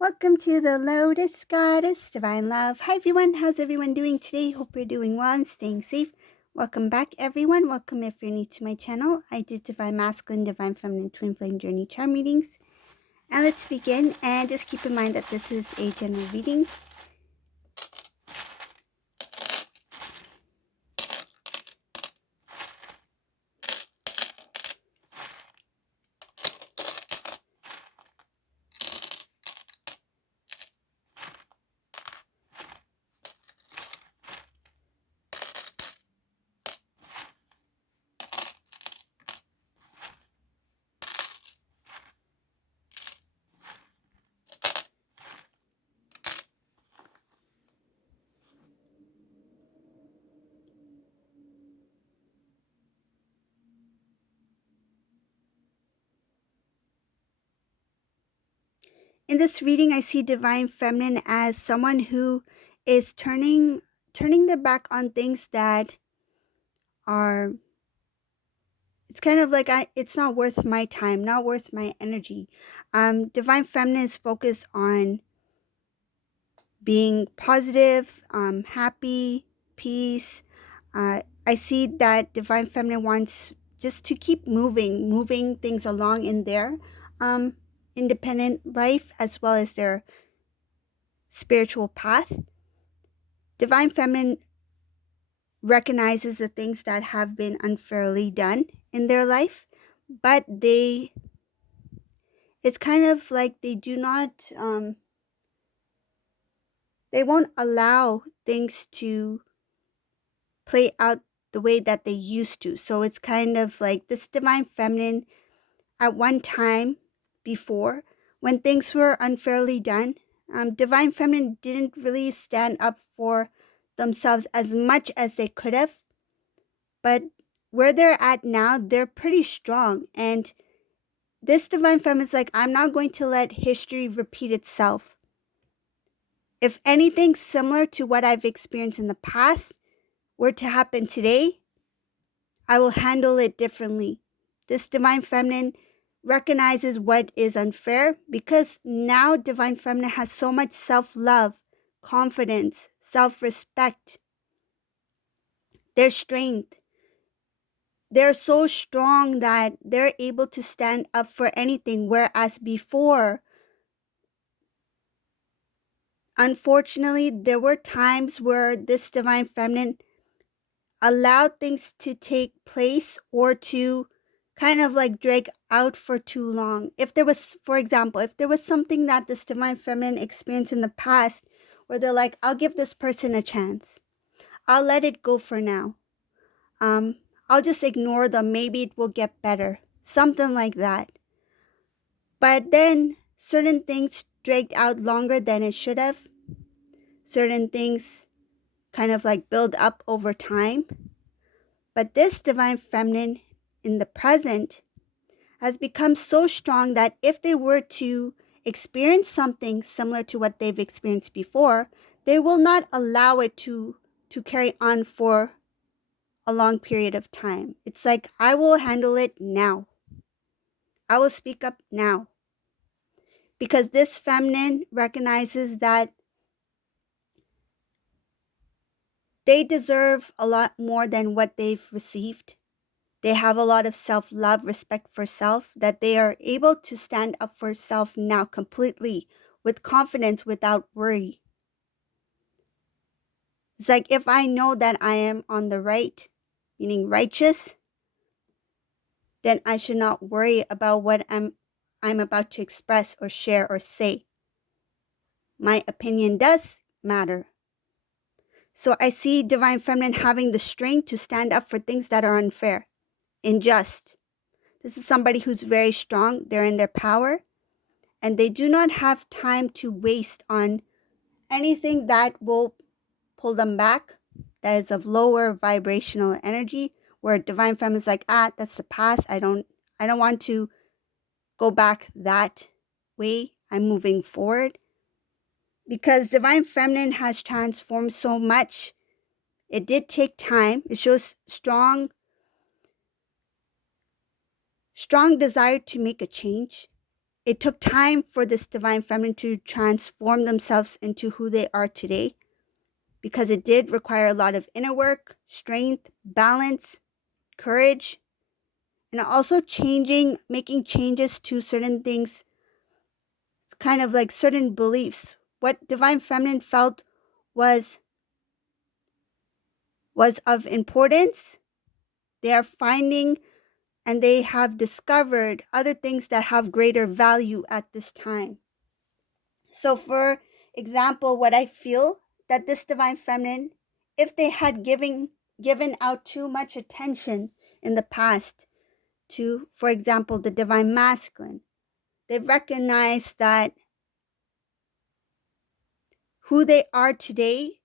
Welcome to the Lotus Goddess Divine Love. Hi everyone, how's everyone doing today? Hope you're doing well and staying safe. Welcome back everyone. Welcome if you're new to my channel. I do Divine Masculine, Divine Feminine, Twin Flame Journey Charm readings. And let's begin, and just keep in mind that this is a general reading. In this reading, I see Divine Feminine as someone who is turning their back on things that are, it's kind of like it's not worth my time, not worth my energy. Divine Feminine is focused on being positive, happy, peace. I see that Divine Feminine wants just to keep moving things along in their independent life as well as their spiritual path. Divine Feminine recognizes the things that have been unfairly done in their life, but it's kind of like they do not, they won't allow things to play out the way that they used to. So it's kind of like this Divine Feminine at one time before, when things were unfairly done, Divine Feminine didn't really stand up for themselves as much as they could have. But where they're at now, they're pretty strong. And this Divine Feminine is like, I'm not going to let history repeat itself. If anything similar to what I've experienced in the past were to happen today, I will handle it differently. This Divine Feminine recognizes what is unfair because now Divine Feminine has so much self-love, confidence, self-respect, their strength. They're so strong that they're able to stand up for anything, whereas before, unfortunately, there were times where this Divine Feminine allowed things to take place or to kind of like drag out for too long. If there was, for example, if there was something that this Divine Feminine experienced in the past where they're like, I'll give this person a chance. I'll let it go for now. I'll just ignore them. Maybe it will get better. Something like that. But then certain things dragged out longer than it should have. Certain things kind of like build up over time. But this Divine Feminine in the present has become so strong that if they were to experience something similar to what they've experienced before, they will not allow it to carry on for a long period of time. It's like, I will handle it now. I will speak up now. Because this feminine recognizes that they deserve a lot more than what they've received. They have a lot of self-love, respect for self, that they are able to stand up for self now completely with confidence without worry. It's like, if I know that I am on the right, meaning righteous, then I should not worry about what I'm about to express or share or say. My opinion does matter. So I see Divine Feminine having the strength to stand up for things that are unfair, unjust. This is somebody who's very strong. They're in their power. And they do not have time to waste on anything that will pull them back, that is of lower vibrational energy, where Divine Feminine is like, that's the past. I don't want to go back that way. I'm moving forward. Because Divine Feminine has transformed so much. It did take time. It shows strong desire to make a change. it took time for this divine feminine to transform themselves into who they are today, because it did require a lot of inner work, strength, balance, courage, and also making changes to certain things. It's kind of like certain beliefs. What divine feminine felt was of importance. They are finding and they have discovered other things that have greater value at this time. So, for example, what I feel that this divine feminine, if they had given out too much attention in the past to, for example, the divine masculine, they recognize that who they are today,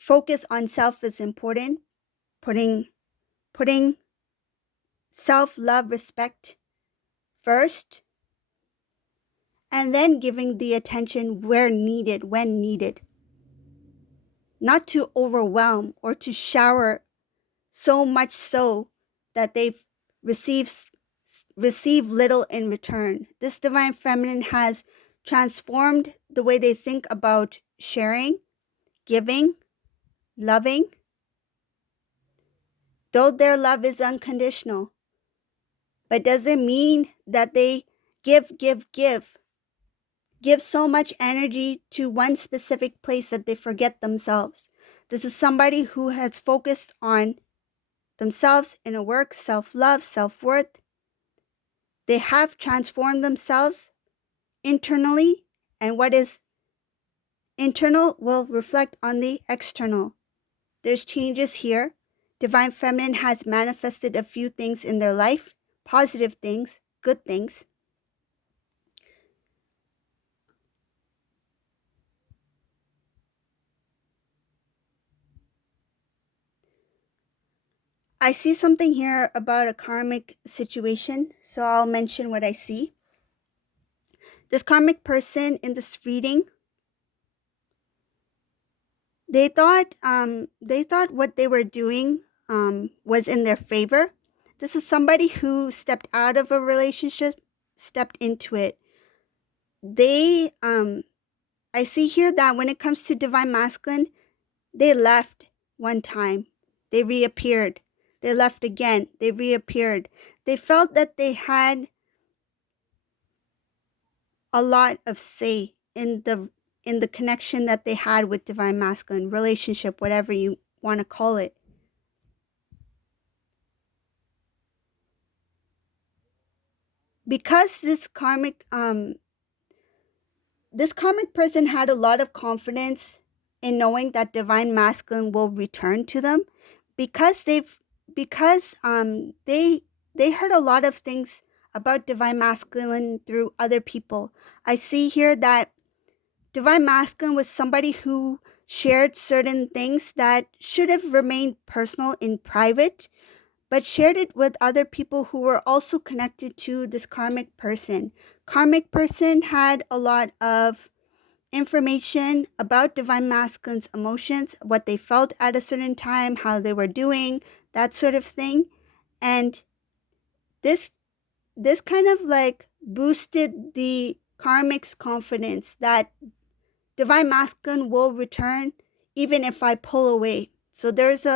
focus on self is important, putting self love, respect first, and then giving the attention where needed, when needed. Not to overwhelm or to shower so much so that they receive receive little in return. This divine feminine has transformed the way they think about sharing, giving, loving, though their love is unconditional. But doesn't mean that they give so much energy to one specific place that they forget themselves. This is somebody who has focused on themselves, inner work, self-love, self-worth. They have transformed themselves internally, and what is internal will reflect on the external. There's changes here. Divine Feminine has manifested a few things in their life, positive things, good things. I see something here about a karmic situation, so I'll mention what I see. This karmic person in this reading, they thought what they were doing was in their favor. This is somebody who stepped out of a relationship, stepped into it. I see here that when it comes to divine masculine, they left one time, they reappeared. They left again, they reappeared. They felt that they had a lot of say in the connection that they had with divine masculine, relationship, whatever you want to call it. Because this karmic person had a lot of confidence in knowing that divine masculine will return to them, because they heard a lot of things about divine masculine through other people. I see here that divine masculine was somebody who shared certain things that should have remained personal in private, but shared it with other people who were also connected to this karmic person. Karmic person had a lot of information about divine masculine's emotions, what they felt at a certain time, how they were doing, that sort of thing. And this kind of like boosted the karmic's confidence that divine masculine will return even if I pull away. So there's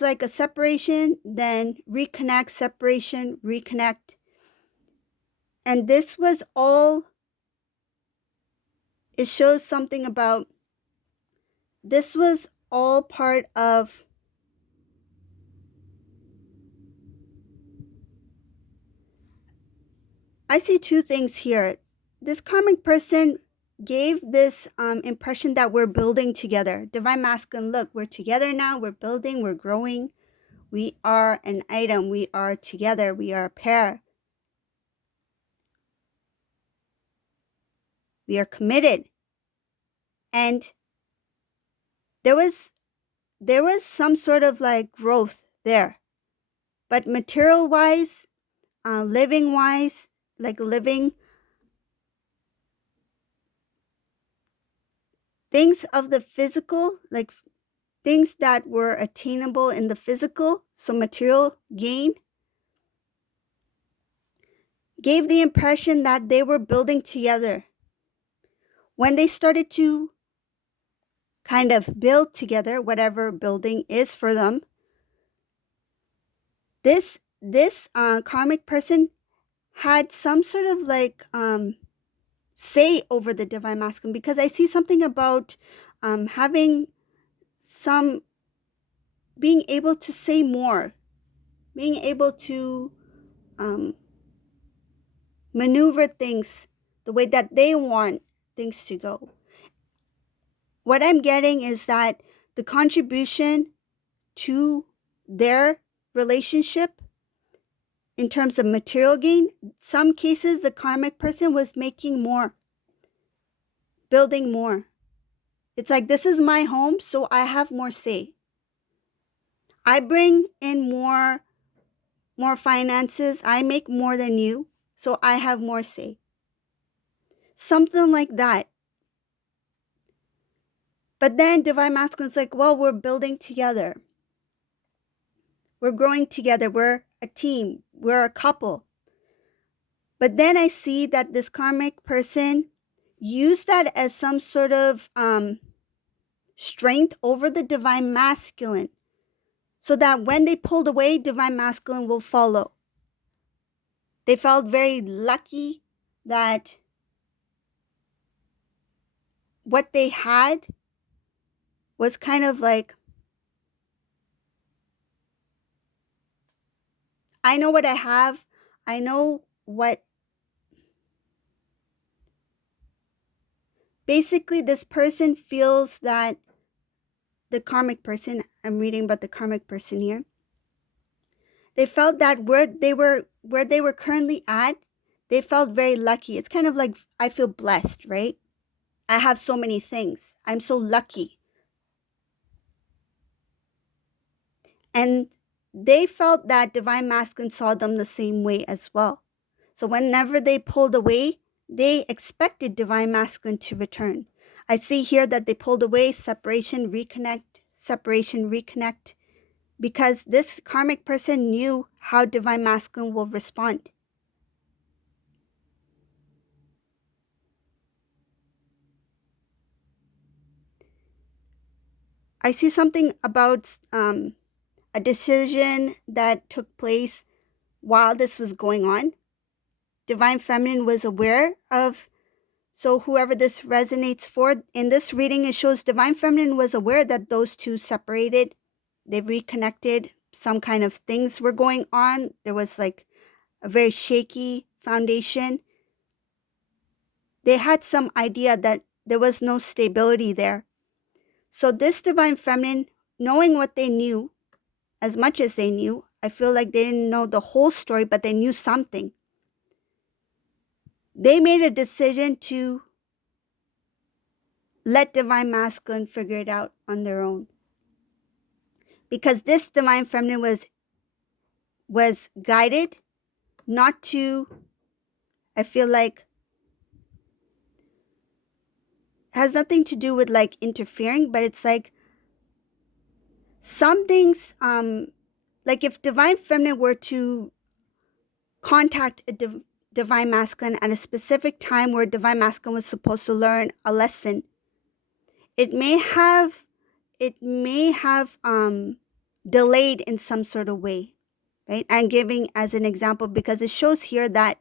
like a separation, then reconnect, separation, reconnect. And this was all, it shows something about, this was all part of, I see two things here. This karmic person gave this impression that we're building together. Divine masculine, look, we're together now, we're building, we're growing. We are an item, we are together, we are a pair. We are committed. And there was some sort of like growth there. But material wise, living wise, like living things of the physical, like things that were attainable in the physical, so material gain, gave the impression that they were building together. When they started to kind of build together, whatever building is for them, this karmic person had some sort of like say over the divine masculine, because I see something about having some, being able to say more, being able to um, maneuver things the way that they want things to go. What I'm getting is that the contribution to their relationship in terms of material gain, some cases the karmic person was making more, building more. It's like, this is my home, so I have more say. I bring in more finances. I make more than you, so I have more say. Something like that. But then divine masculine's like, well, we're building together. We're growing together. We're a team. We're a couple. But then I see that this karmic person used that as some sort of strength over the divine masculine, so that when they pulled away, divine masculine will follow. They felt very lucky that what they had was kind of like, I know what I have. I know what. Basically, this person feels that the karmic person, I'm reading about the karmic person here, they felt that where they were currently at, they felt very lucky. It's kind of like, I feel blessed, right? I have so many things. I'm so lucky. And they felt that divine masculine saw them the same way as well. So whenever they pulled away, they expected divine masculine to return. I see here that they pulled away, separation, reconnect, because this karmic person knew how divine masculine will respond. I see something about a decision that took place while this was going on. Divine feminine was aware of, so whoever this resonates for, in this reading, it shows divine feminine was aware that those two separated. They reconnected. Some kind of things were going on. There was like a very shaky foundation. They had some idea that there was no stability there. So this divine feminine, knowing what they knew, as much as they knew, I feel like they didn't know the whole story, but they knew something. They made a decision to let divine masculine figure it out on their own. Because this divine feminine was guided not to, I feel like, has nothing to do with like interfering, but it's like some things, like if divine feminine were to contact a divine masculine at a specific time where divine masculine was supposed to learn a lesson, it may have delayed in some sort of way, right? I'm giving as an example because it shows here that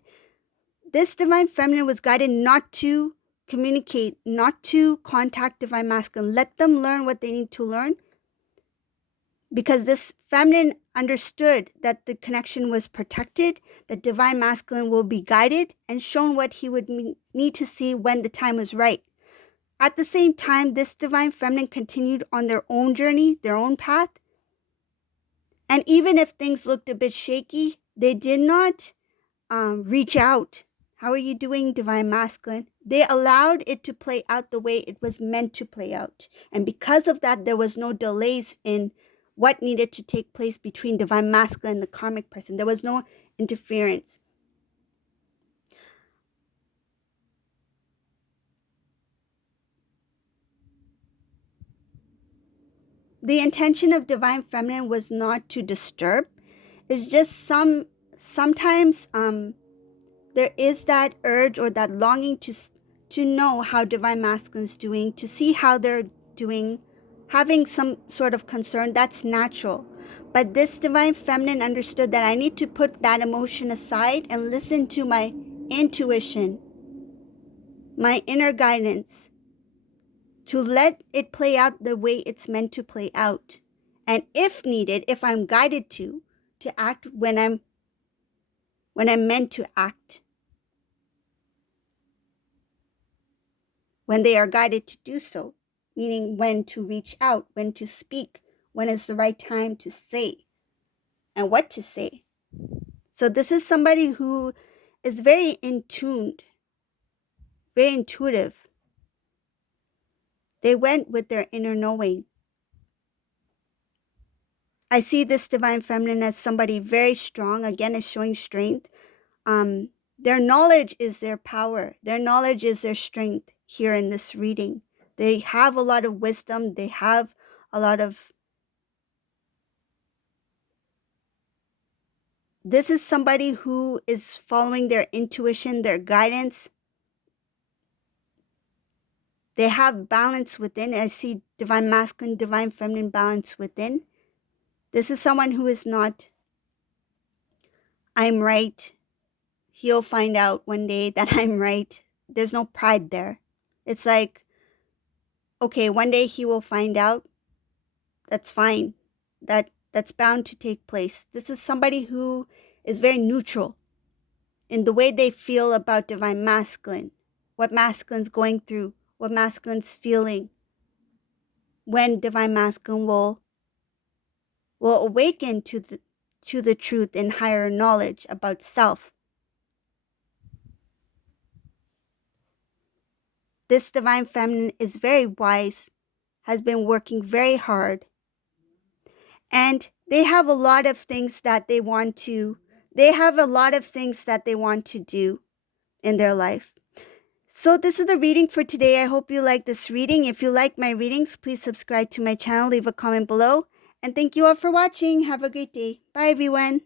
this divine feminine was guided not to communicate, not to contact divine masculine. Let them learn what they need to learn, because this feminine understood that the connection was protected, that divine masculine will be guided and shown what he would need to see when the time was right. At the same time, this divine feminine continued on their own journey, their own path. And even if things looked a bit shaky, they did not reach out. How are you doing, divine masculine? They allowed it to play out the way it was meant to play out. And because of that, there was no delays in what needed to take place between divine masculine and the karmic person. There was no interference. The intention of divine feminine was not to disturb. It's just sometimes there is that urge or that longing to know how divine masculine is doing, to see how they're doing, having some sort of concern. That's natural. But this divine feminine understood that I need to put that emotion aside and listen to my intuition, my inner guidance, to let it play out the way it's meant to play out. And if needed, if I'm guided to act when I'm meant to act, when they are guided to do so, meaning when to reach out, when to speak, when is the right time to say, and what to say. So this is somebody who is very in tuned, very intuitive. They went with their inner knowing. I see this divine feminine as somebody very strong, again, is showing strength. Their knowledge is their power. Their knowledge is their strength here in this reading. They have a lot of wisdom. They have a lot of... This is somebody who is following their intuition, their guidance. They have balance within. I see divine masculine, divine feminine balance within. This is someone who is not, I'm right. He'll find out one day that I'm right. There's no pride there. It's like, okay, one day he will find out. That's fine. That's bound to take place. This is somebody who is very neutral in the way they feel about divine masculine, what masculine's going through, what masculine's feeling, when divine masculine will awaken to the truth and higher knowledge about self. This divine feminine is very wise, has been working very hard, and they have a lot of things that they want to do in their life. So this is the reading for today. I hope you like this reading. If you like my readings, please subscribe to my channel, leave a comment below, and thank you all for watching. Have a great day. Bye everyone.